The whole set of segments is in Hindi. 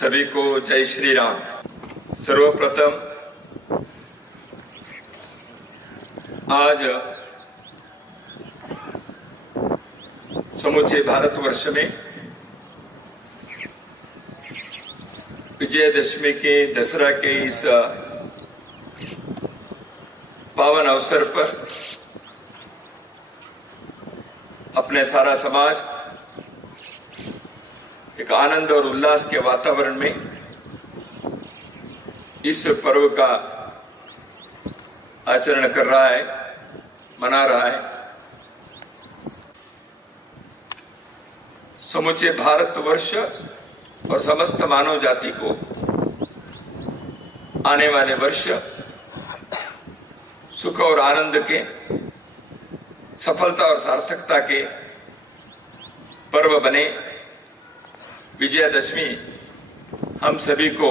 सभी को जय श्री राम। सर्वप्रथम आज समूचे भारतवर्ष में विजयदशमी के दशहरा के इस पावन अवसर पर अपने सारा समाज एक आनंद और उल्लास के वातावरण में इस पर्व का आचरण कर रहा है, मना रहा है। समूचे भारतवर्ष और समस्त मानव जाति को आने वाले वर्ष सुख और आनंद के, सफलता और सार्थकता के पर्व बने। विजयदशमी हम सभी को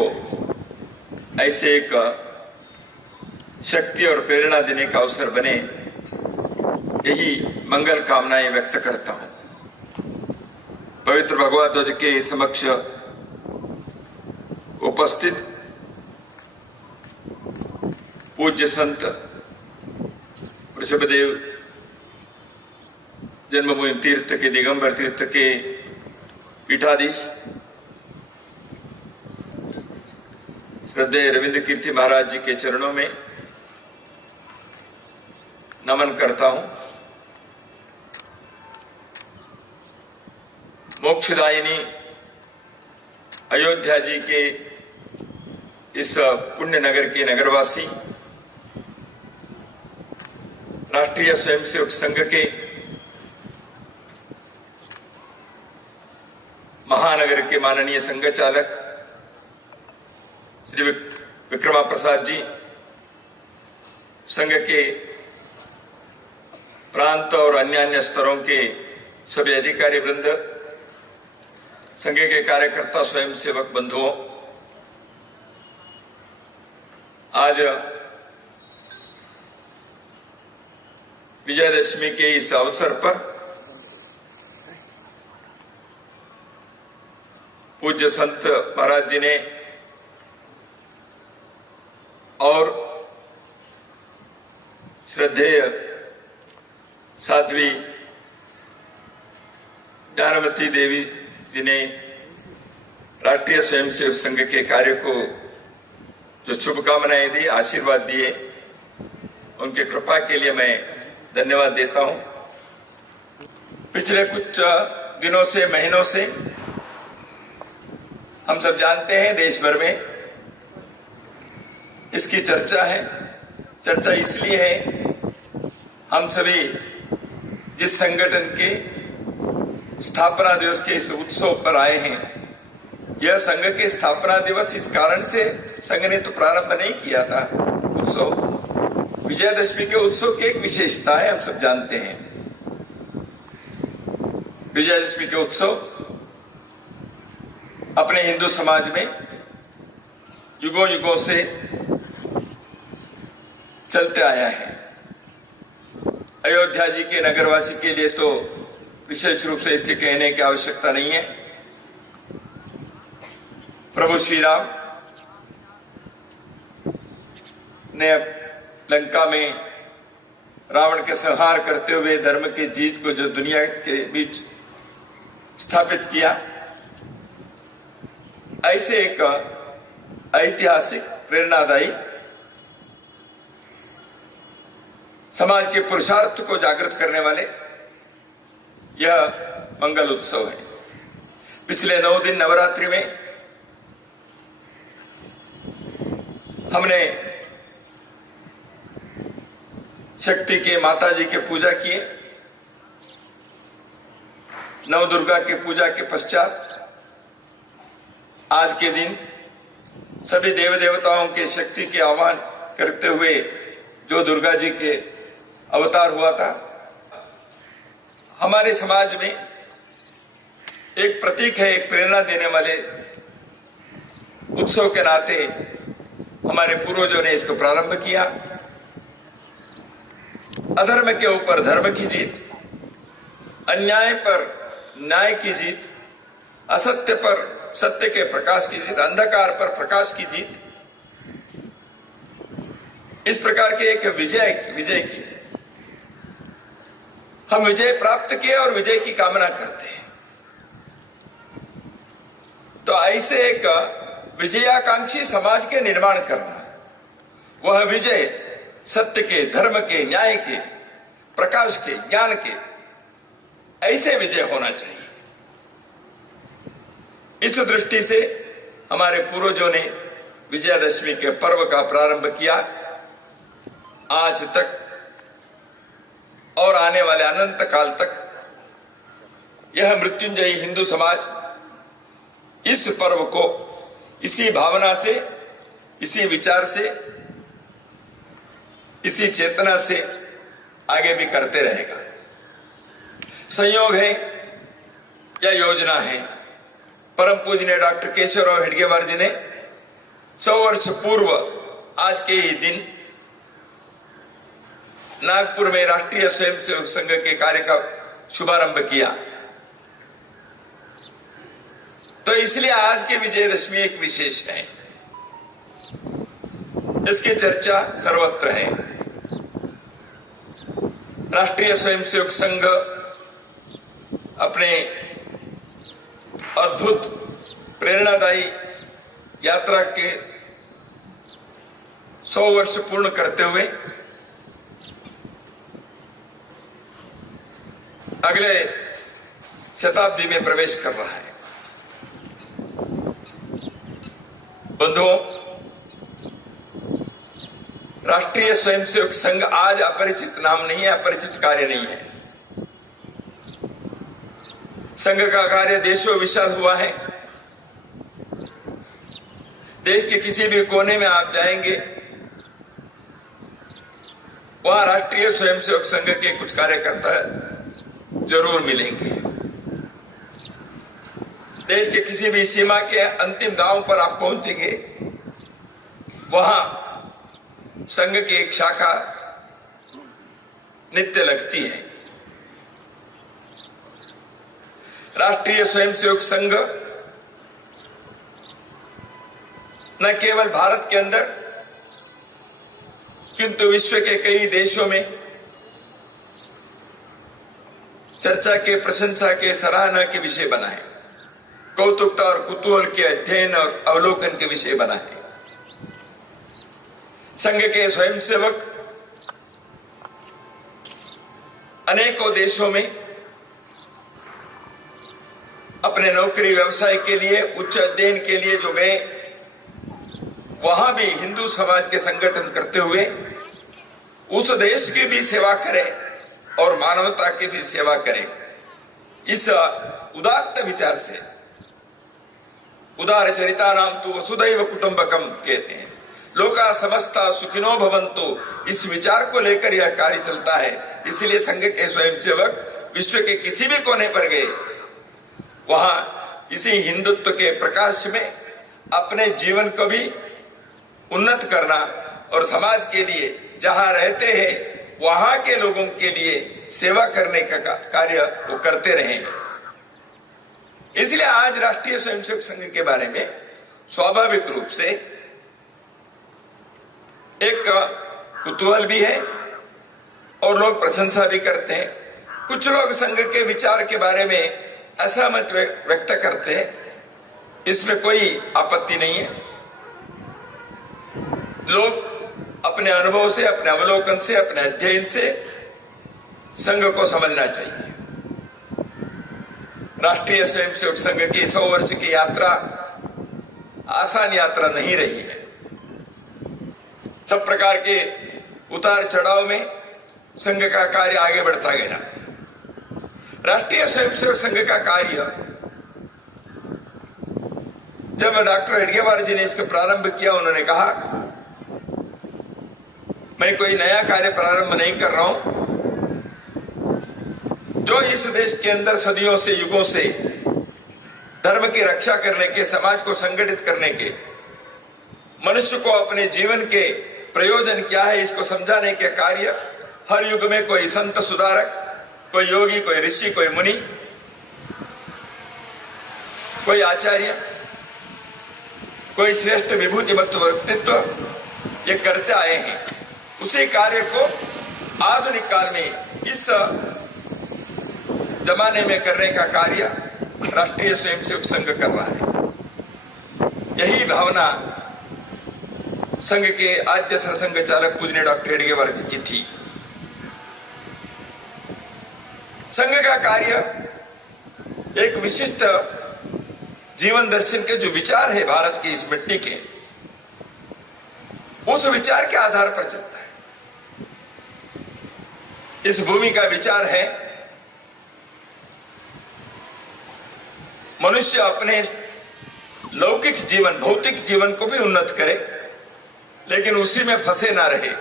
ऐसे एक शक्ति और प्रेरणा देने का अवसर बने, यही मंगल कामनाएं व्यक्त करता हूं। पवित्र भगवत ध्वज के समक्ष उपस्थित पूज्य संत ऋषभदेव जन्मभूमि तीर्थ के, दिगंबर तीर्थ के पीठाधीश श्रद्धेय रविंद्र कीर्ति महाराज जी के चरणों में नमन करता हूं। मोक्षदायिनी अयोध्या जी के इस पुण्य नगर के नगरवासी, राष्ट्रीय स्वयंसेवक संघ के महानगर के माननीय संघ चालक श्री विक्रमा प्रसाद जी, संघ के प्रांत और अन्य स्तरों के सभी अधिकारी वृंद, संघ के कार्यकर्ता, स्वयंसेवक बंधुओं, आज विजयदशमी के इस अवसर पर पूज्य संत महाराज जी ने और श्रद्धेय साध्वी ज्ञानमती देवी जी ने राष्ट्रीय स्वयंसेवक संघ के कार्य को जो शुभकामनाएं दी, आशीर्वाद दिए, उनके कृपा के लिए मैं धन्यवाद देता हूं। पिछले कुछ दिनों से, महीनों से हम सब जानते हैं देश भर में इसकी चर्चा है। चर्चा इसलिए है, हम सभी जिस संगठन के स्थापना दिवस के इस उत्सव पर आए हैं, यह संघ के स्थापना दिवस इस कारण से संघ ने तो प्रारंभ नहीं किया था उत्सव। विजयदशमी के उत्सव की एक विशेषता है, हम सब जानते हैं। विजयदशमी के उत्सव अपने हिंदू समाज में युगों युगों से चलते आया है। अयोध्या जी के नगरवासी के लिए तो विशेष रूप से इसके कहने की आवश्यकता नहीं है। प्रभु श्री राम ने लंका में रावण के संहार करते हुए धर्म की जीत को जो दुनिया के बीच स्थापित किया, ऐसे एक ऐतिहासिक, प्रेरणादायी, समाज के पुरुषार्थ को जागृत करने वाले यह मंगल उत्सव है। पिछले 9 दिन नवरात्रि में हमने शक्ति के, माता जी के पूजा किए। नव दुर्गा के पूजा के पश्चात आज के दिन सभी देव देवताओं के शक्ति के आह्वान करते हुए जो दुर्गा जी के अवतार हुआ था, हमारे समाज में एक प्रतीक है, एक प्रेरणा देने वाले उत्सव के नाते हमारे पूर्वजों ने इसको प्रारंभ किया। अधर्म के ऊपर धर्म की जीत, अन्याय पर न्याय की जीत, असत्य पर सत्य के प्रकाश की जीत, अंधकार पर प्रकाश की जीत, इस प्रकार के एक विजय की हम विजय प्राप्त किए और विजय की कामना करते हैं। तो ऐसे एक विजयाकांक्षी समाज के निर्माण करना, वह विजय सत्य के, धर्म के, न्याय के, प्रकाश के, ज्ञान के, ऐसे विजय होना चाहिए। इस दृष्टि से हमारे पूर्वजों ने विजयादशमी के पर्व का प्रारंभ किया। आज तक और आने वाले अनंत काल तक यह मृत्युंजयी हिंदू समाज इस पर्व को इसी भावना से, इसी विचार से, इसी चेतना से आगे भी करते रहेगा। संयोग है या योजना है, परम पूजनीय डॉक्टर केशवराव हेडगेवार जी ने 100 वर्ष पूर्व आज के ही दिन नागपुर में राष्ट्रीय स्वयंसेवक संघ के कार्य का शुभारंभ किया। तो इसलिए आज की विजयदशमी एक विशेष है, इसकी चर्चा सर्वत्र है। राष्ट्रीय स्वयंसेवक संघ अपने अद्भुत प्रेरणादायी यात्रा के 100 वर्ष पूर्ण करते हुए अगले शताब्दी में प्रवेश कर रहा है। बंधुओं, राष्ट्रीय स्वयंसेवक संघ आज अपरिचित नाम नहीं है, अपरिचित कार्य नहीं है। संघ का कार्य देशों विशाल हुआ है। देश के किसी भी कोने में आप जाएंगे, वहां राष्ट्रीय स्वयंसेवक संघ के कुछ कार्यकर्ता जरूर मिलेंगे। देश के किसी भी सीमा के अंतिम गांव पर आप पहुंचेंगे, वहां संघ की एक शाखा नित्य लगती है। राष्ट्रीय स्वयंसेवक संघ न केवल भारत के अंदर किंतु विश्व के कई देशों में चर्चा के, प्रशंसा के, सराहना के विषय बना है। कौतुकता और कुतूहल के अध्ययन और अवलोकन के विषय बना है। संघ के स्वयंसेवक अनेकों देशों में अपने नौकरी व्यवसाय के लिए, उच्च अध्ययन के लिए जो गए, वहां भी हिंदू समाज के संगठन करते हुए उस देश की भी सेवा करें और मानवता की भी सेवा करें। इस उदात्त विचार से, उदार चरिता नाम तो वसुधैव कुटुंबकम कहते हैं, लोका समस्ता सुखिनो भवन्तु, इस विचार को लेकर यह कार्य चलता है। इसलिए संघ के स्वयंसेवक विश्व के किसी भी कोने पर गए, वहां इसी हिंदुत्व के प्रकाश में अपने जीवन को भी उन्नत करना और समाज के लिए जहां रहते हैं वहां के लोगों के लिए सेवा करने का कार्य वो करते रहे हैं। इसलिए आज राष्ट्रीय स्वयंसेवक संघ के बारे में स्वाभाविक रूप से एक कुतूहल भी है और लोग प्रशंसा भी करते हैं। कुछ लोग संघ के विचार के बारे में असहमत व्यक्त करते हैं, इसमें कोई आपत्ति नहीं है। लोग अपने अनुभव से, अपने अवलोकन से, अपने अध्ययन से संघ को समझना चाहिए। राष्ट्रीय स्वयंसेवक संघ की 100 वर्ष की यात्रा आसान यात्रा नहीं रही है। सब प्रकार के उतार चढ़ाव में संघ का कार्य आगे बढ़ता गया। राष्ट्रीय स्वयंसेवक संघ का कार्य जब डॉक्टर हेडगेवार जी ने इसका प्रारंभ किया, उन्होंने कहा मैं कोई नया कार्य प्रारंभ नहीं कर रहा हूं। जो इस देश के अंदर सदियों से, युगों से धर्म की रक्षा करने के, समाज को संगठित करने के, मनुष्य को अपने जीवन के प्रयोजन क्या है इसको समझाने के कार्य हर युग में कोई संत सुधारक, कोई योगी, कोई ऋषि, कोई मुनि, कोई आचार्य कोई श्रेष्ठ विभूतिमत्त व्यक्तित्व ये करते आए हैं, उसी कार्य को आधुनिक काल में इस जमाने में करने का कार्य राष्ट्रीय स्वयंसेवक संघ कर रहा है। यही भावना संघ के आद्य सरसंघ चालक पूजनीय डॉक्टर हेडगेवार जी की थी। संघ का कार्य एक विशिष्ट जीवन दर्शन के जो विचार है भारत की इस मिट्टी के, उस विचार के आधार पर चलता है। इस भूमि का विचार है मनुष्य अपने लौकिक जीवन, भौतिक जीवन को भी उन्नत करे, लेकिन उसी में फंसे ना रहे।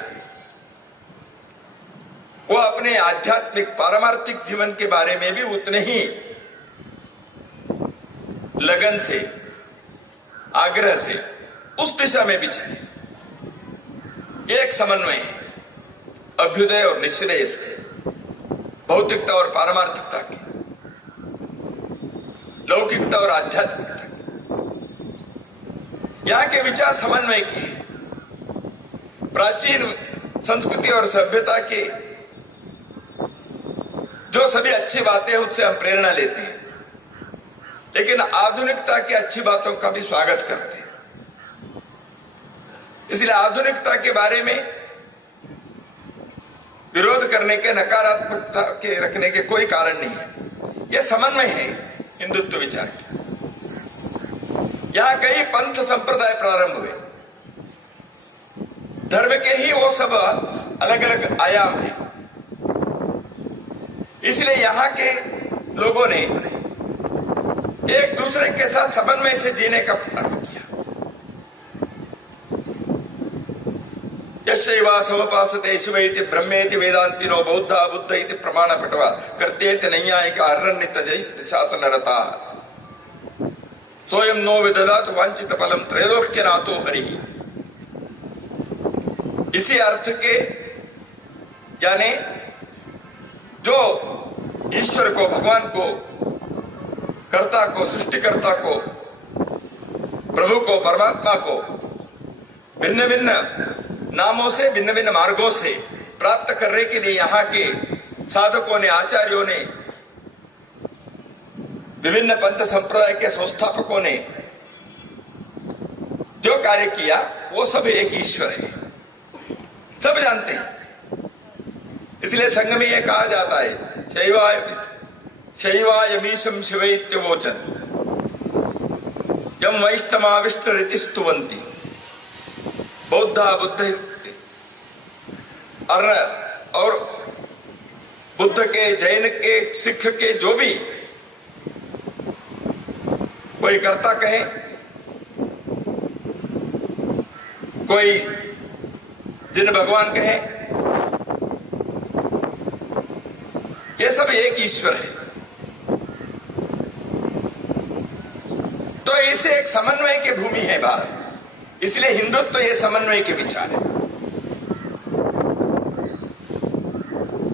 वो अपने आध्यात्मिक पारमार्थिक जीवन के बारे में भी उतने ही लगन से, आग्रह से उस दिशा में भी चले। एक समन्वय है अभ्युदय और निश्रेय के, भौतिकता और पारमार्थिकता के, लौकिकता और आध्यात्मिकता के। यहां के विचार समन्वय के, प्राचीन संस्कृति और सभ्यता के जो सभी अच्छी बातें हैं उससे हम प्रेरणा लेते हैं, लेकिन आधुनिकता की अच्छी बातों का भी स्वागत करते हैं। इसलिए आधुनिकता के बारे में विरोध करने के, नकारात्मकता के रखने के कोई कारण नहीं है। यह समन्वय है हिंदुत्व विचार की। यहां कई पंथ संप्रदाय प्रारंभ हुए, धर्म के ही वो सब अलग अलग आयाम है। इसलिए यहां के लोगों ने एक दूसरे के साथ समन्वय से जीने का प्रारंभ किया। यशैवा समपासते शिव इति ब्रह्मेति वेदांतिनो बौद्धा बुद्ध इति प्रमाण पटवा कर्तेति नैयायिका अरण्यत शासनरता स्वयं नो विदधातु वांछित फलम त्रैलोक्यनाथो हरि। इसी अर्थ के यानी जो ईश्वर को, भगवान को, कर्ता को, सृष्टिकर्ता को, प्रभु को, परमात्मा को भिन्न भिन्न नामों से, भिन्न भिन्न मार्गों से प्राप्त करने के लिए यहाँ के साधकों ने, आचार्यों ने, विभिन्न पंथ संप्रदाय के संस्थापकों ने जो कार्य किया वो सब एक ईश्वर है, सब जानते हैं। इसलिए संघ में यह कहा जाता है शैवायमीशं शिवैत्यवोचन यम वैष्णवा विष्णुरिति स्तुवन्ति। बौद्धा बुद्ध और बुद्ध के, जैन के, सिख के जो भी कोई कर्ता कहे, कोई जिन भगवान कहे, ये सब एक ईश्वर है। तो इसे एक समन्वय की भूमि है भारत। इसलिए हिंदुत्व तो ये समन्वय के विचार है।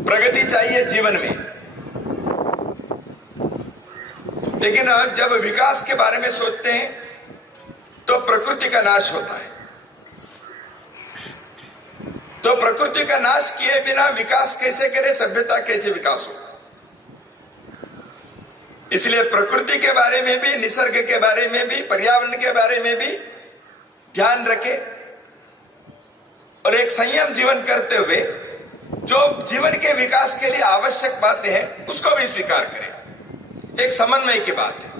प्रगति चाहिए जीवन में, लेकिन जब विकास के बारे में सोचते हैं तो प्रकृति का नाश होता है। तो प्रकृति का नाश किए बिना विकास कैसे करे, सभ्यता कैसे विकास हो। इसलिए प्रकृति के बारे में भी, निसर्ग के बारे में भी, पर्यावरण के बारे में भी ध्यान रखे और एक संयम जीवन करते हुए जो जीवन के विकास के लिए आवश्यक बातें हैं उसको भी स्वीकार करें। एक समन्वय की बात है,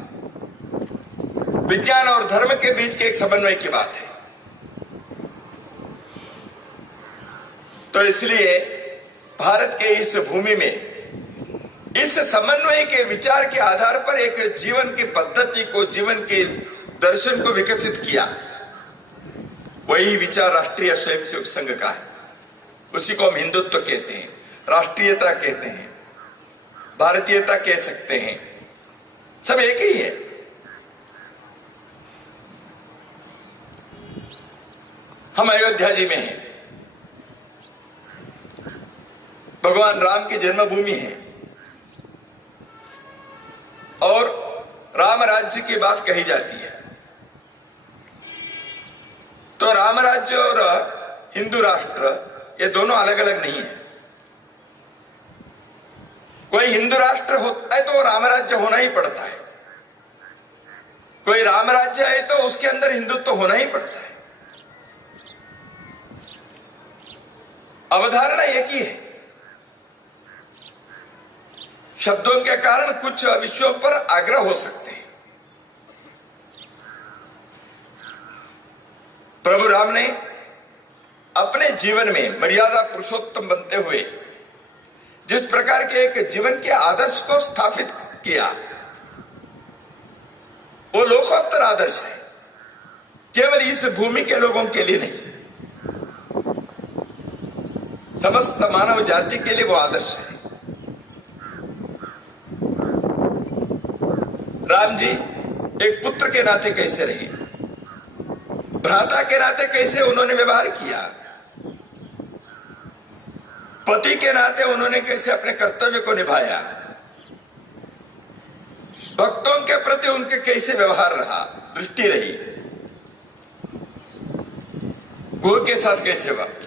विज्ञान और धर्म के बीच के एक समन्वय की बात है। तो इसलिए भारत के इस भूमि में इस समन्वय के विचार के आधार पर एक जीवन की पद्धति को, जीवन के दर्शन को विकसित किया। वही विचार राष्ट्रीय स्वयंसेवक संघ का है। उसी को हम हिंदुत्व कहते हैं, राष्ट्रीयता कहते हैं, भारतीयता कह सकते हैं, सब एक ही है। हम अयोध्या जी में हैं, भगवान राम की जन्मभूमि है और राम राज्य की बात कही जाती है। तो राम राज्य और हिंदू राष्ट्र ये दोनों अलग अलग नहीं है। कोई हिंदू राष्ट्र होता है तो राम राज्य होना ही पड़ता है, कोई राम राज्य है तो उसके अंदर हिंदुत्व तो होना ही पड़ता है। अवधारणा एक ही है। शब्दों के कारण कुछ विषयों पर आग्रह हो सकते हैं। प्रभु राम ने अपने जीवन में मर्यादा पुरुषोत्तम बनते हुए जिस प्रकार के एक जीवन के आदर्श को स्थापित किया, वो लोकोत्तर आदर्श है, केवल इस भूमि के लोगों के लिए नहीं, समस्त मानव जाति के लिए वो आदर्श है। राम जी एक पुत्र के नाते कैसे रहे, भ्राता के नाते कैसे उन्होंने व्यवहार किया, पति के नाते उन्होंने कैसे अपने कर्तव्य को निभाया, भक्तों के प्रति उनके कैसे व्यवहार रहा, दृष्टि रही, गुरु के साथ कैसे बात,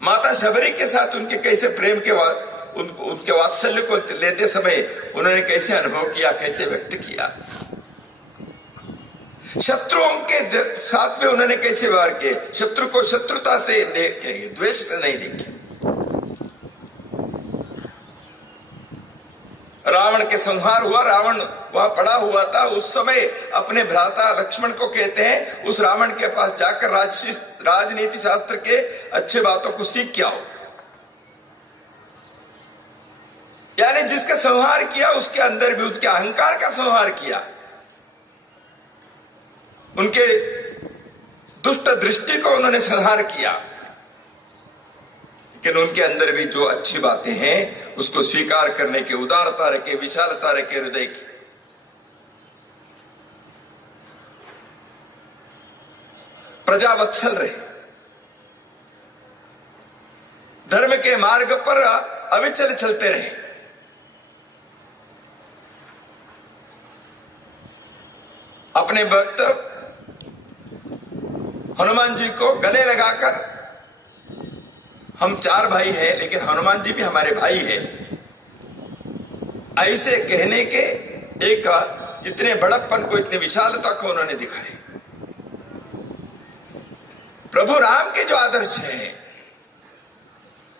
माता शबरी के साथ उनके कैसे प्रेम के उनके वात्सल्य को लेते समय उन्होंने कैसे अनुभव किया, कैसे व्यक्त किया, शत्रुओं के साथ में उन्होंने कैसे व्यवहार किए, शत्रु को शत्रुता से देखेंगे, द्वेष से नहीं देखेंगे। रावण के संहार हुआ, रावण वहां पड़ा हुआ था, उस समय अपने भ्राता लक्ष्मण को कहते हैं उस रावण के पास जाकर राजनीति शास्त्र के अच्छे बातों को सीख के आओ। यानी जिसका संहार किया उसके अंदर भी उसके अहंकार का संहार किया, उनके दुष्ट दृष्टि को उन्होंने संहार किया, लेकिन उनके अंदर भी जो अच्छी बातें हैं उसको स्वीकार करने के, उदारता रखे, विशालता रखे हृदय की। प्रजावत्सल रहे, धर्म के मार्ग पर अविचल चलते रहे। अपने भक्त हनुमान जी को गले लगाकर, हम 4 भाई हैं लेकिन हनुमान जी भी हमारे भाई हैं, ऐसे कहने के एक इतने बड़प्पन को, इतनी विशालता को उन्होंने दिखाए। प्रभु राम के जो आदर्श हैं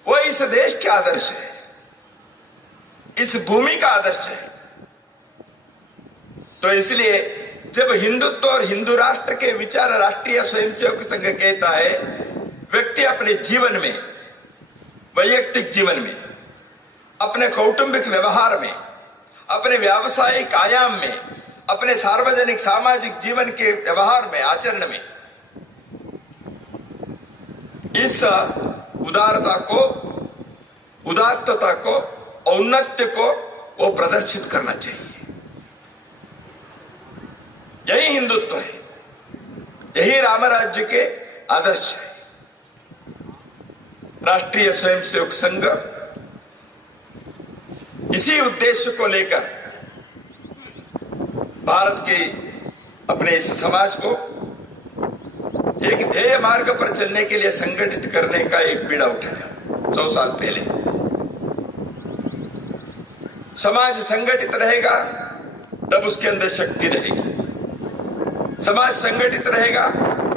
वो इस देश के आदर्श है, इस भूमि का आदर्श है। तो इसलिए जब हिंदुत्व और हिंदू राष्ट्र के विचार राष्ट्रीय स्वयंसेवक संघ कहता है, व्यक्ति अपने जीवन में, वैयक्तिक जीवन में, अपने कौटुंबिक व्यवहार में, अपने व्यावसायिक आयाम में, अपने सार्वजनिक सामाजिक जीवन के व्यवहार में, आचरण में इस उदारता को, उदात्तता को, औन्नत्य को वो प्रदर्शित करना चाहिए। यही हिंदुत्व है, यही राम राज्य के आदर्श है। राष्ट्रीय स्वयंसेवक संघ इसी उद्देश्य को लेकर भारत के अपने इस समाज को एक ध्येय मार्ग पर चलने के लिए संगठित करने का एक बीड़ा उठाया 100 साल पहले। समाज संगठित रहेगा तब उसके अंदर शक्ति रहेगी, समाज संगठित रहेगा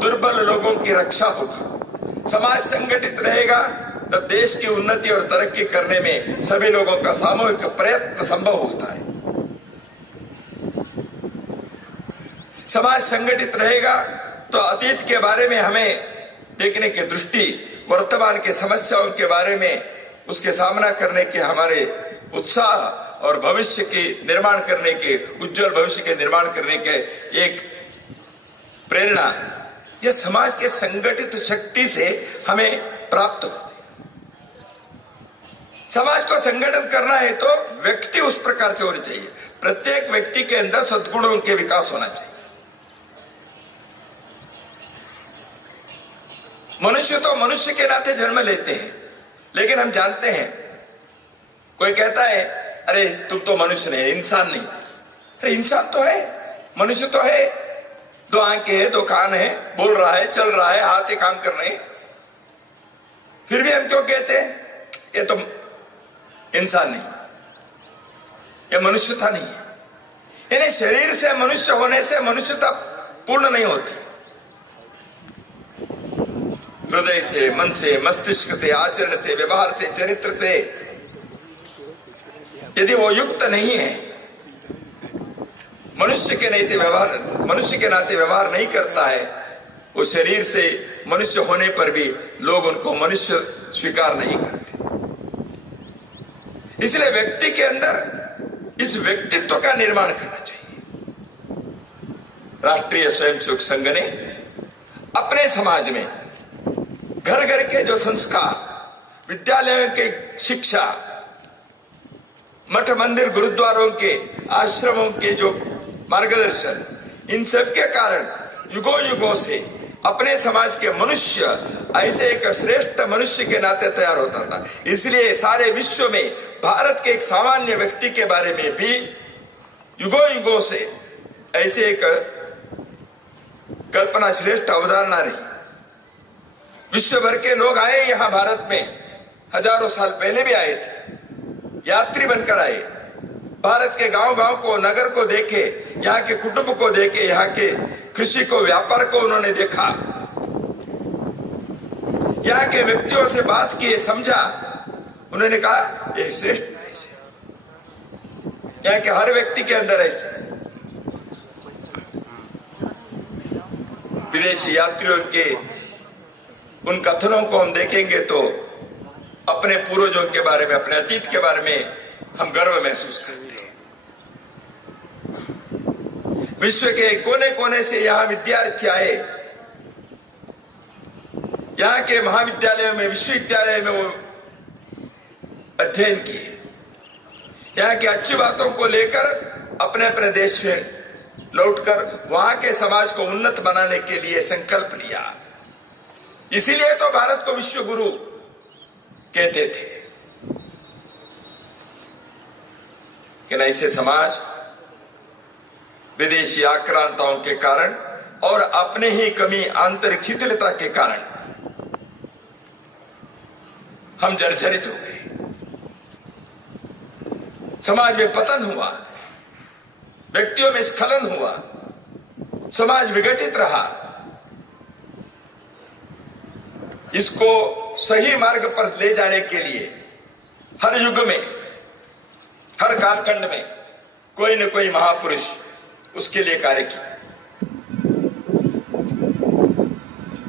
दुर्बल लोगों की रक्षा होगी, समाज संगठित रहेगा तब देश की उन्नति और तरक्की करने में सभी लोगों का सामूहिक प्रयत्न संभव होता है। समाज संगठित रहेगा तो अतीत के बारे में हमें देखने की दृष्टि, वर्तमान के समस्याओं के बारे में उसके सामना करने के हमारे उत्साह और भविष्य के निर्माण करने के, उज्जवल भविष्य के निर्माण करने के एक प्रेरणा, यह समाज के संगठित शक्ति से हमें प्राप्त होती है। समाज को संगठित करना है तो व्यक्ति उस प्रकार से होनी चाहिए, प्रत्येक व्यक्ति के अंदर सद्गुणों के विकास होना चाहिए। मनुष्य तो मनुष्य के नाते जन्म लेते हैं, लेकिन हम जानते हैं, कोई कहता है अरे तुम तो मनुष्य नहीं, इंसान नहीं। अरे इंसान तो है, मनुष्य तो है, दो आंखें हैं, दो कान है, बोल रहा है, चल रहा है, हाथ काम कर रहे हैं, फिर भी हम क्यों कहते हैं ये तो इंसान नहीं, ये मनुष्यता नहीं है। यानी शरीर से मनुष्य होने से मनुष्यता पूर्ण नहीं होती। हृदय से, मन से, मस्तिष्क से, आचरण से, व्यवहार से, चरित्र से यदि वो युक्त नहीं है, मनुष्य के नाते व्यवहार नहीं करता है, वो शरीर से मनुष्य होने पर भी लोग उनको मनुष्य स्वीकार नहीं करते। इसलिए व्यक्ति के अंदर इस व्यक्तित्व का निर्माण करना चाहिए। राष्ट्रीय स्वयंसेवक संघ ने अपने समाज में घर घर के जो संस्कार, विद्यालयों के शिक्षा, मठ मंदिर गुरुद्वारों के, आश्रमों के जो मार्गदर्शन, इन सब के कारण युगों युगों से अपने समाज के मनुष्य ऐसे एक श्रेष्ठ मनुष्य के नाते तैयार होता था। इसलिए सारे विश्व में भारत के एक सामान्य व्यक्ति के बारे में भी युगों युगों से ऐसे एक कल्पना श्रेष्ठ अवधारणा रही। विश्व भर के लोग आए यहाँ भारत में, हजारों साल पहले भी आए थे, यात्री बनकर आए, भारत के गांव गांव को, नगर को देखे, यहाँ के कुटुंब को देखे, यहाँ के कृषि को, व्यापार को उन्होंने देखा, यहाँ के व्यक्तियों से बात की, समझा, उन्होंने कहा ये श्रेष्ठ देश है, यहाँ के हर व्यक्ति के अंदर ऐसे। विदेशी यात्रियों के उन कथनों को हम देखेंगे तो अपने पूर्वजों के बारे में, अपने अतीत के बारे में हम गर्व महसूस करते हैं। विश्व के कोने कोने से यहाँ विद्यार्थी आए, यहाँ के महाविद्यालयों में, विश्वविद्यालय में वो अध्ययन किए, यहाँ की अच्छी बातों को लेकर अपने अपने देश में लौटकर वहां के समाज को उन्नत बनाने के लिए संकल्प लिया। इसीलिए तो भारत को विश्व गुरु कहते थे। कि ऐसे समाज विदेशी आक्रांताओं के कारण और अपने ही कमी, आंतरिक शिथिलता के कारण हम जर्जरित हो गए, समाज में पतन हुआ, व्यक्तियों में स्खलन हुआ, समाज विघटित रहा। इसको सही मार्ग पर ले जाने के लिए हर युग में, हर कालखंड में कोई न कोई महापुरुष उसके लिए कार्य किया।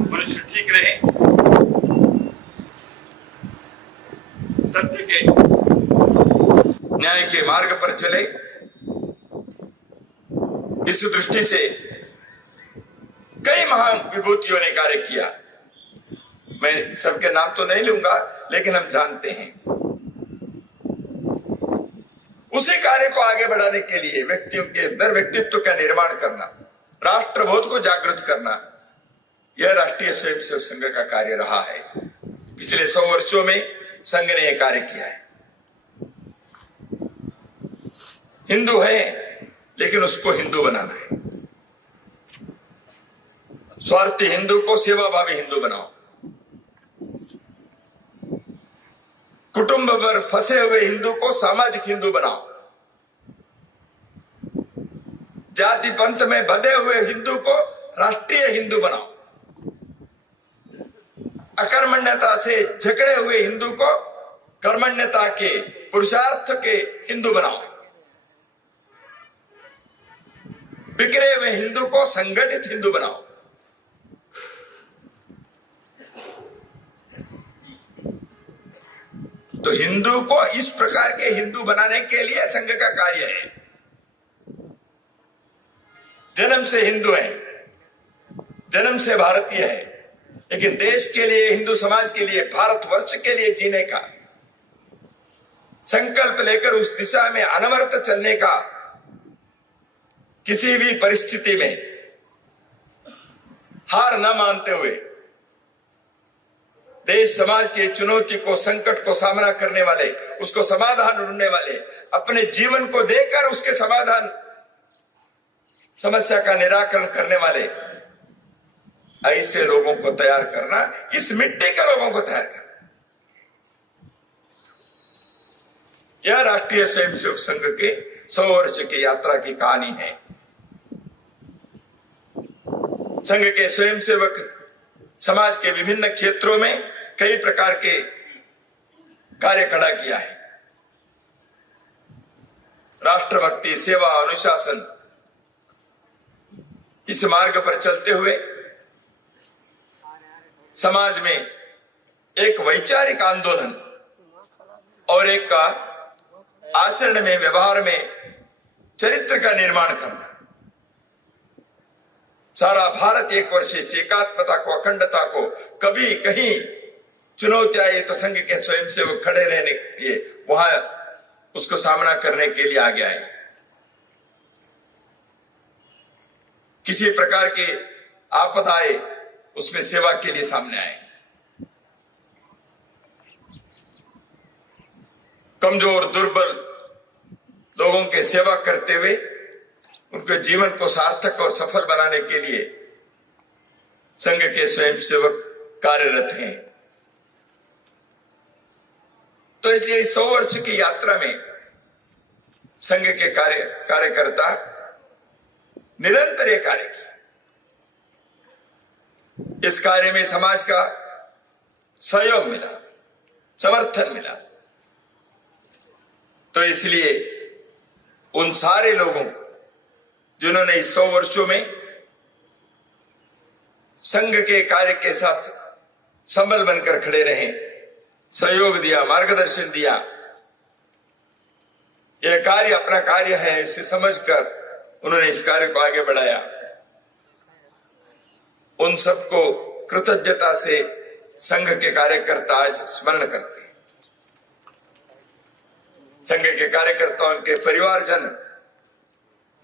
पुरुष ठीक रहे, सत्य के, न्याय के मार्ग पर चले, इस दृष्टि से कई महान विभूतियों ने कार्य किया। मैं सबके नाम तो नहीं लूंगा, लेकिन हम जानते हैं। उसी कार्य को आगे बढ़ाने के लिए व्यक्तियों के अंदर व्यक्तित्व का निर्माण करना, राष्ट्रबोध को जागृत करना, यह राष्ट्रीय स्वयंसेवक संघ का कार्य रहा है। पिछले 100 वर्षों में संघ ने यह कार्य किया है। हिंदू है, लेकिन उसको हिंदू बनाना है। स्वार्थी हिंदू को सेवाभावी हिंदू बनाओ। कुटुंब पर फंसे हुए हिंदू को सामाजिक हिंदू बनाओ। जाति पंथ में बंधे हुए हिंदू को राष्ट्रीय हिंदू बनाओ। अकर्मण्यता से झगड़े हुए हिंदू को कर्मण्यता के, पुरुषार्थ के हिंदू बनाओ। बिखरे हुए हिंदू को संगठित हिंदू बनाओ। तो हिंदू को इस प्रकार के हिंदू बनाने के लिए संघ का कार्य है। जन्म से हिंदू है, जन्म से भारतीय है, लेकिन देश के लिए, हिंदू समाज के लिए, भारतवर्ष के लिए जीने का संकल्प लेकर उस दिशा में अनवरत चलने का, किसी भी परिस्थिति में हार न मानते हुए देश समाज की चुनौती को, संकट को सामना करने वाले, उसको समाधान ढूंढने वाले, अपने जीवन को देकर उसके समाधान समस्या का निराकरण करने वाले ऐसे लोगों को तैयार करना, इस मिट्टी के लोगों को तैयार करना, यह राष्ट्रीय स्वयंसेवक संघ के 100 वर्ष की यात्रा की कहानी है। संघ के स्वयंसेवक समाज के विभिन्न क्षेत्रों में कई प्रकार के कार्य खड़ा किया है। राष्ट्रभक्ति, सेवा, अनुशासन, इस मार्ग पर चलते हुए समाज में एक वैचारिक आंदोलन और एक का आचरण में, व्यवहार में चरित्र का निर्माण करना। सारा भारत एक वर्ष से एकात्मता को, अखंडता को, कभी कहीं चुनौती आई तो संघ के स्वयंसेवक खड़े रहने के लिए वहां उसको सामना करने के लिए आगे आए। किसी प्रकार के आपदा आए उसमें सेवा के लिए सामने आए। कमजोर, दुर्बल लोगों के सेवा करते हुए उनके जीवन को सार्थक और सफल बनाने के लिए संघ के स्वयंसेवक कार्यरत हैं। तो इसलिए 100 वर्ष की यात्रा में संघ के कार्यकर्ता निरंतर ये कार्य किया। इस कार्य में समाज का सहयोग मिला, समर्थन मिला। तो इसलिए उन सारे लोगों को जिन्होंने इस 100 वर्षों में संघ के कार्य के साथ संबल बनकर खड़े रहे, सहयोग दिया, मार्गदर्शन दिया, यह कार्य अपना कार्य है इसे समझकर उन्होंने इस कार्य को आगे बढ़ाया। उन सबको कृतज्ञता से संघ के कार्यकर्ता आज स्मरण करते हैं। संघ के कार्यकर्ताओं के परिवारजन,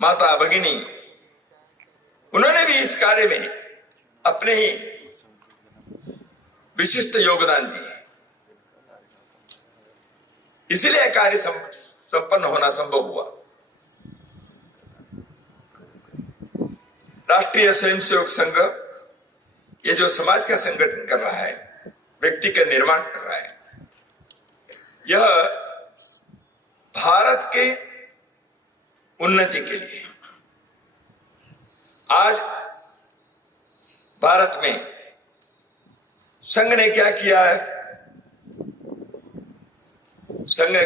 माता, भगिनी, उन्होंने भी इस कार्य में अपने ही विशिष्ट योगदान दिए। इसलिए कार्य संपन्न होना संभव हुआ। राष्ट्रीय स्वयंसेवक संघ ये जो समाज का संगठन कर रहा है, व्यक्ति का निर्माण कर रहा है, यह भारत के उन्नति के लिए। आज भारत में संघ ने क्या किया है? संघ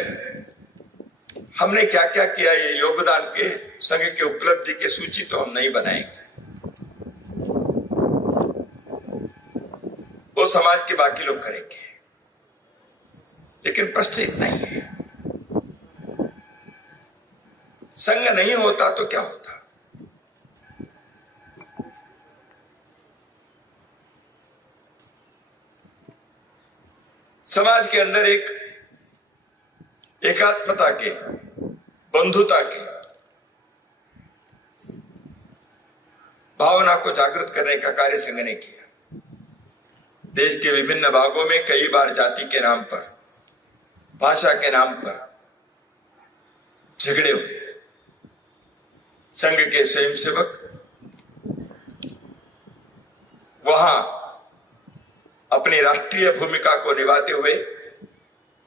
हमने क्या क्या किया, ये योगदान के संघ के उपलब्धि के सूची तो हम नहीं बनाएंगे, वो समाज के बाकी लोग करेंगे। लेकिन प्रश्न इतना ही है, संघ नहीं होता तो क्या होता? समाज के अंदर एक एकात्मता के, बंधुता के भावना को जागृत करने का कार्य संघ ने किया। देश के विभिन्न भागों में कई बार जाति के नाम पर, भाषा के नाम पर झगड़े हुए। संघ के स्वयंसेवक वहां अपनी राष्ट्रीय भूमिका को निभाते हुए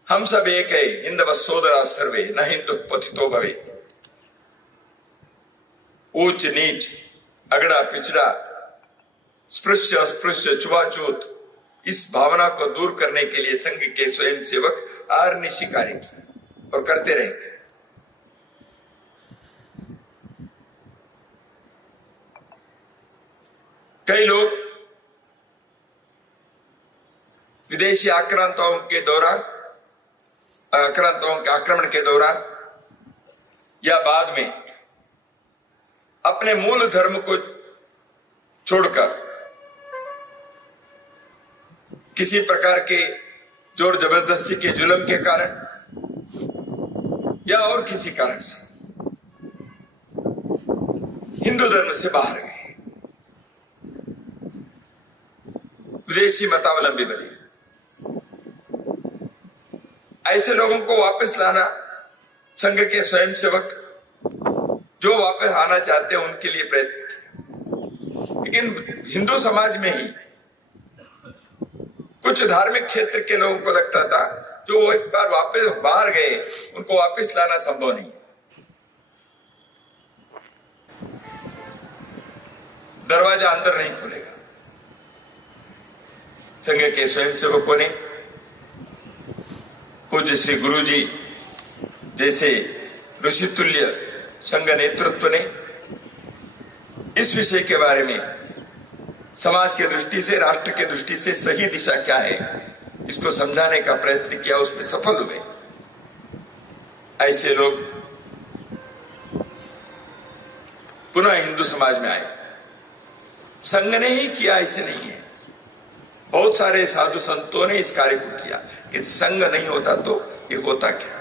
हम सब एक है, हिंदव सोदरा सर्वे न हिंदु पतितो भवेत्। ऊंच नीच, अगड़ा पिछड़ा, स्पृश्य अस्पृश्य, छुआछूत, इस भावना को दूर करने के लिए संघ के स्वयंसेवक अहर्निशि कार्य किए और करते रहेंगे। कई लोग विदेशी आक्रांताओं के दौरान, आक्रांताओं के आक्रमण के दौरान या बाद में अपने मूल धर्म को छोड़कर किसी प्रकार के जोर जबरदस्ती के जुल्म के कारण या और किसी कारण से हिंदू धर्म से बाहर गए, विदेशी मतावलंबी बने। ऐसे लोगों को वापस लाना संघ के स्वयंसेवक जो वापस आना चाहते हैं उनके लिए प्रयत्न किया। लेकिन हिंदू समाज में ही कुछ धार्मिक क्षेत्र के लोगों को लगता था जो एक बार वापस बाहर गए उनको वापस लाना संभव नहीं, दरवाजा अंदर नहीं खुलेगा। संघ के स्वयंसेवकों ने, पूज्य श्री गुरु जी जैसे ऋषितुल्य संघ नेतृत्व ने इस विषय के बारे में समाज के दृष्टि से, राष्ट्र के दृष्टि से सही दिशा क्या है इसको समझाने का प्रयत्न किया, उसमें सफल हुए। ऐसे लोग पुनः हिंदू समाज में आए। संघ ने ही किया ऐसे नहीं है, बहुत सारे साधु संतों ने इस कार्य को किया कि संघ नहीं होता तो ये होता क्या।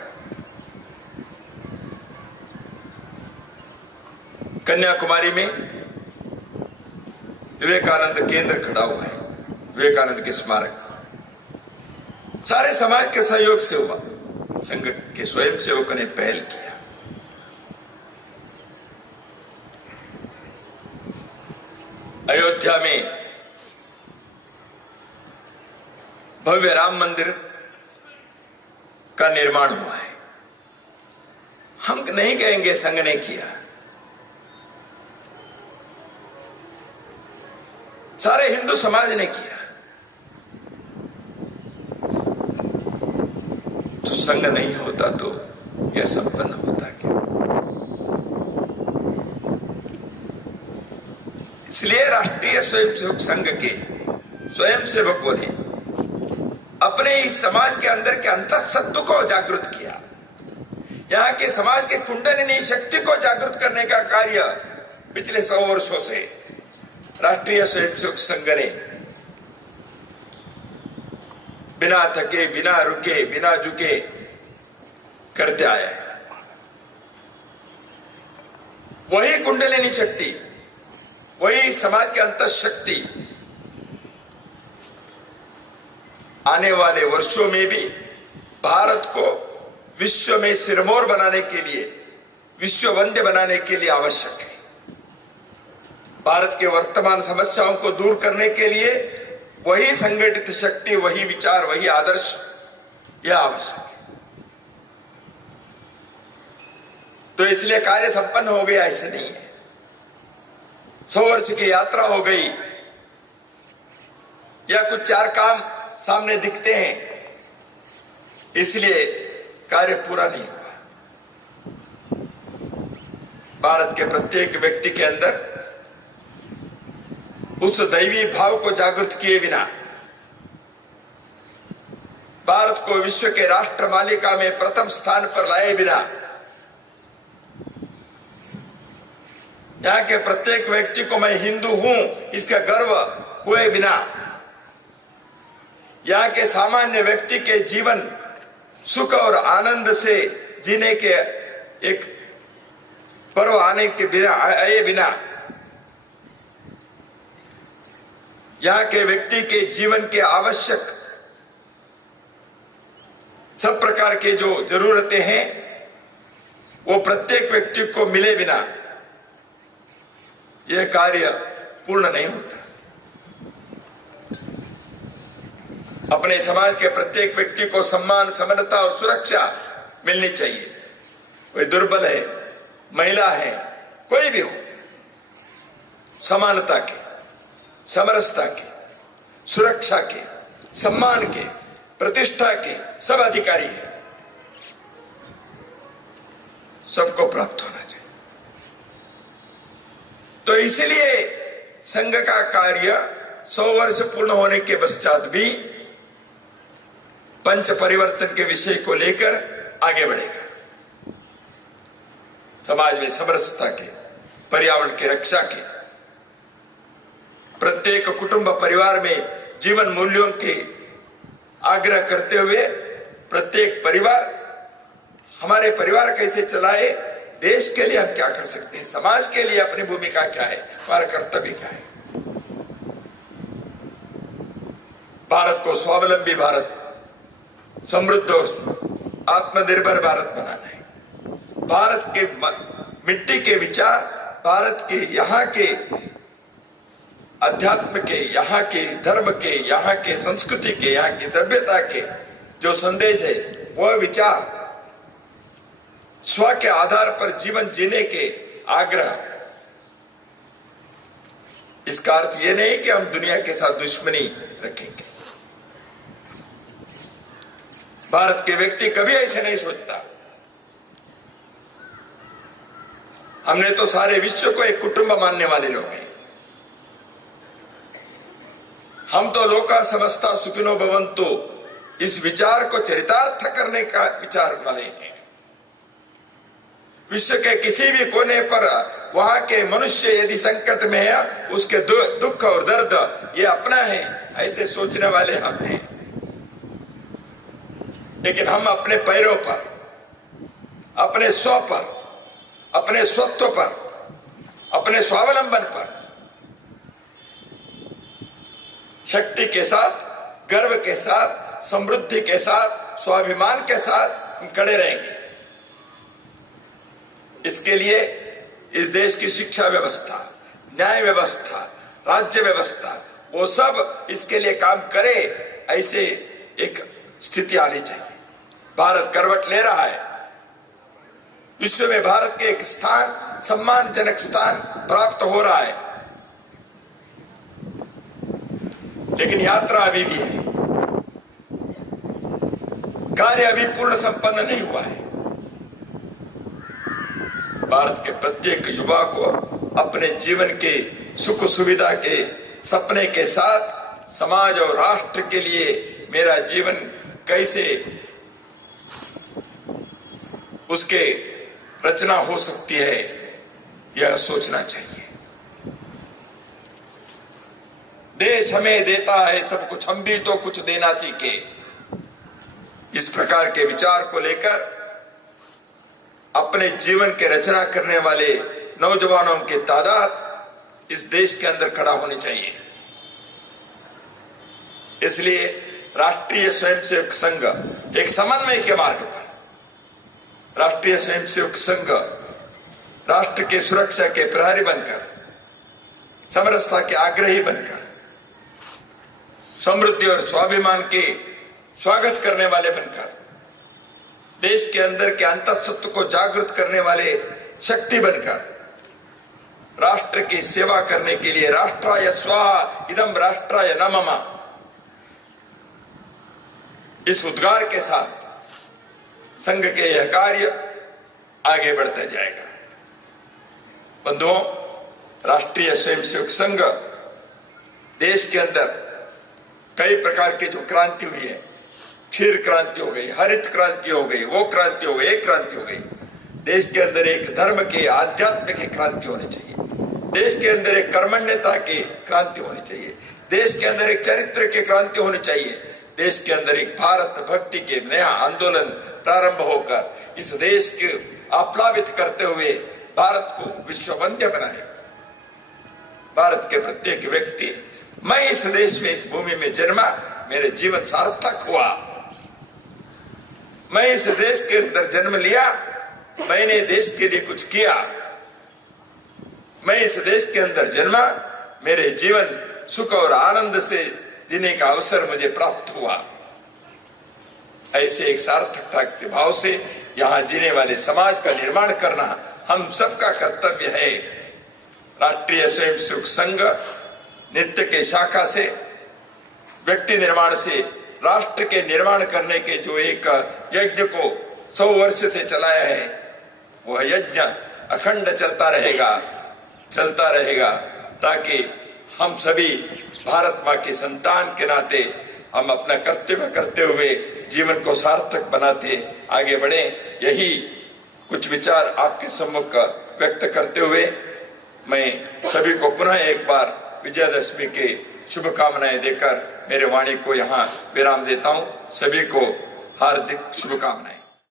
कन्याकुमारी में विवेकानंद केंद्र खड़ा हुआ है, विवेकानंद के स्मारक सारे समाज के सहयोग से हुआ। संघ के स्वयंसेवकों ने पहल किया। अयोध्या में भव्य राम मंदिर का निर्माण हुआ है। हम नहीं कहेंगे संघ ने किया, सारे हिंदू समाज ने किया। तो संघ नहीं होता तो यह संपन्न होता क्या। इसलिए राष्ट्रीय स्वयंसेवक संघ के स्वयंसेवकों ने अपने इस समाज के अंदर के अंतःसत्व को जागृत किया। यहाँ के समाज के कुंडलिनी शक्ति को जागृत करने का कार्य पिछले 100 वर्षों से राष्ट्रीय स्वयंसेवक संघ ने बिना थके, बिना रुके, बिना झुके करते आया है। वही कुंडलिनी शक्ति, वही समाज के अंतःशक्ति आने वाले वर्षों में भी भारत को विश्व में सिरमौर बनाने के लिए, विश्व वंद्य बनाने के लिए आवश्यक है। भारत के वर्तमान समस्याओं को दूर करने के लिए वही संगठित शक्ति, वही विचार, वही आदर्श यह आवश्यक है। तो इसलिए कार्य संपन्न हो गया ऐसे नहीं है। 100 वर्ष की यात्रा हो गई या कुछ 4 काम सामने दिखते हैं, इसलिए कार्य पूरा नहीं हुआ। भारत के प्रत्येक व्यक्ति के अंदर उस दैवी भाव को जागृत किए बिना, भारत को विश्व के राष्ट्र मालिका में प्रथम स्थान पर लाए बिना, यहाँ के प्रत्येक व्यक्ति को मैं हिंदू हूं इसका गर्व हुए बिना, यहाँ के सामान्य व्यक्ति के जीवन सुख और आनंद से जीने के एक पर्व आने के बिना आए बिना, यहाँ के व्यक्ति के जीवन के आवश्यक सब प्रकार के जो जरूरतें हैं वो प्रत्येक व्यक्ति को मिले बिना यह कार्य पूर्ण नहीं होता। अपने समाज के प्रत्येक व्यक्ति को सम्मान, समानता और सुरक्षा मिलनी चाहिए। कोई दुर्बल है, महिला है, कोई भी हो, समानता के, समरसता के, सुरक्षा के, सम्मान के, प्रतिष्ठा के सब अधिकारी है। सबको प्राप्त होना चाहिए। तो इसलिए संघ का कार्य 100 वर्ष पूर्ण होने के पश्चात भी पंच परिवर्तन के विषय को लेकर आगे बढ़ेगा। समाज में समरसता के, पर्यावरण की रक्षा के, प्रत्येक कुटुंब परिवार में जीवन मूल्यों के आग्रह करते हुए प्रत्येक परिवार, हमारे परिवार कैसे चलाए, देश के लिए हम क्या कर सकते हैं, समाज के लिए अपनी भूमिका क्या है, हमारा कर्तव्य क्या है। भारत को स्वावलंबी भारत, समृद्ध और आत्मनिर्भर भारत बनाना है। भारत के मिट्टी के विचार, भारत के, यहाँ के अध्यात्म के, यहाँ के धर्म के, यहाँ के संस्कृति के, यहाँ की सभ्यता के जो संदेश है, वह विचार स्व के आधार पर जीवन जीने के आग्रह। इसका अर्थ यह नहीं कि हम दुनिया के साथ दुश्मनी रखेंगे। भारत के व्यक्ति कभी ऐसे नहीं सोचता। हमने तो सारे विश्व को एक कुटुंब मानने वाले लोग हैं। हम तो लोका समस्ता सुखिनो भवन्तु इस विचार को चरितार्थ करने का विचार वाले हैं। विश्व के किसी भी कोने पर वहां के मनुष्य यदि संकट में है, उसके दुख और दर्द ये अपना है, ऐसे सोचने वाले हम हैं। लेकिन हम अपने पैरों पर, अपने स्व पर, अपने स्वत्व पर, अपने स्वावलंबन पर शक्ति के साथ, गर्व के साथ, समृद्धि के साथ, स्वाभिमान के साथ हम खड़े रहेंगे। इसके लिए इस देश की शिक्षा व्यवस्था, न्याय व्यवस्था, राज्य व्यवस्था, वो सब इसके लिए काम करे, ऐसे एक स्थिति आनी चाहिए। भारत करवट ले रहा है। विश्व में भारत के एक स्थान, सम्मानजनक स्थान प्राप्त हो रहा है। लेकिन यात्रा अभी भी है, कार्य अभी पूर्ण संपन्न नहीं हुआ है। भारत के प्रत्येक युवा को अपने जीवन के सुख सुविधा के सपने के साथ समाज और राष्ट्र के लिए मेरा जीवन कैसे उसके रचना हो सकती है, यह सोचना चाहिए। देश हमें देता है सब कुछ, हम भी तो कुछ देना सीखे। इस प्रकार के विचार को लेकर अपने जीवन के रचना करने वाले नौजवानों की तादाद इस देश के अंदर खड़ा होनी चाहिए। इसलिए राष्ट्रीय स्वयंसेवक संघ एक समन्वय के मार्ग पर, राष्ट्रीय स्वयंसेवक संघ राष्ट्र के सुरक्षा के प्रहरी बनकर, समरसता के आग्रही बनकर, समृद्धि और स्वाभिमान के स्वागत करने वाले बनकर, देश के अंदर के अंतःसत्व को जागृत करने वाले शक्ति बनकर, राष्ट्र की सेवा करने के लिए राष्ट्राय स्वाहा इदं राष्ट्राय न मम, इस उद्गार के साथ संघ के यह कार्य आगे बढ़ता जाएगा। बंधुओं, राष्ट्रीय स्वयंसेवक संघ देश के अंदर कई प्रकार की जो क्रांति हुई है, क्षीर क्रांति हो गई, हरित क्रांति हो गई, वो क्रांति हो गई, एक क्रांति हो गई। देश के अंदर एक धर्म के, आध्यात्म की क्रांति होनी चाहिए। देश के अंदर एक कर्मण्यता की क्रांति होनी चाहिए। देश के अंदर एक चरित्र की क्रांति होनी चाहिए। देश के अंदर एक भारत भक्ति के नया आंदोलन प्रारंभ होकर इस देश के आप्लावित करते हुए भारत को विश्ववंद्य बनाए। भारत के प्रत्येक व्यक्ति, मैं इस देश में, इस भूमि में जन्मा, मेरे जीवन सार्थक हुआ। मैं इस देश के अंदर जन्म लिया, मैंने देश के लिए कुछ किया। मैं इस देश के अंदर जन्मा, मेरे जीवन सुख और आनंद से जीने का अवसर मुझे प्राप्त हुआ। ऐसे एक सार्थकता के भाव से यहाँ जीने वाले समाज का निर्माण करना हम सबका कर्तव्य है। राष्ट्रीय स्वयंसेवक संघ नित्य के शाखा से, व्यक्ति निर्माण से राष्ट्र के निर्माण करने के जो एक यज्ञ को 100 वर्ष से चलाया है, वह यज्ञ अखंड चलता रहेगा, ताकि हम सभी भारत माँ के संतान के नाते हम अपना कर्तव्य करते हुए जीवन को सार्थक बनाते आगे बढ़े। यही कुछ विचार आपके सम्मुख व्यक्त करते हुए मैं सभी को पुनः एक बार विजयदशमी के शुभकामनाएं देकर मेरे वाणी को यहाँ विराम देता हूँ। सभी को हार्दिक शुभकामनाएं।